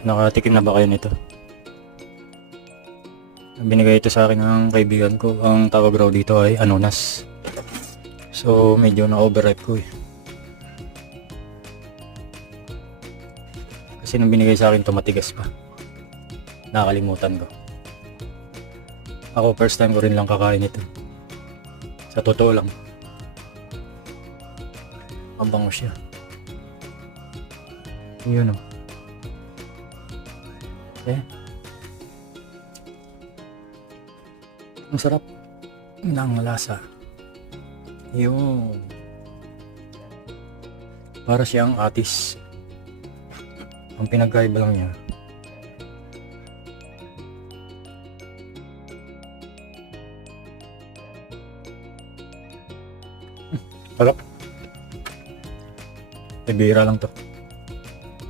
Nakatikim na ba kayo nito? Binigay ito sa akin ng kaibigan ko. Ang tawag raw dito ay anonas. So medyo na-overripe ko eh. Kasi nung binigay sa akin ito matigas pa. Nakalimutan ko. Ako first time ko rin lang kakain ito. Sa totoo lang. Ang bango siya. Yun o. Ang sarap ng lasa. Yun. Para siyang atis. Ang pinagkaiba lang niya. Sarap. Bibira lang to.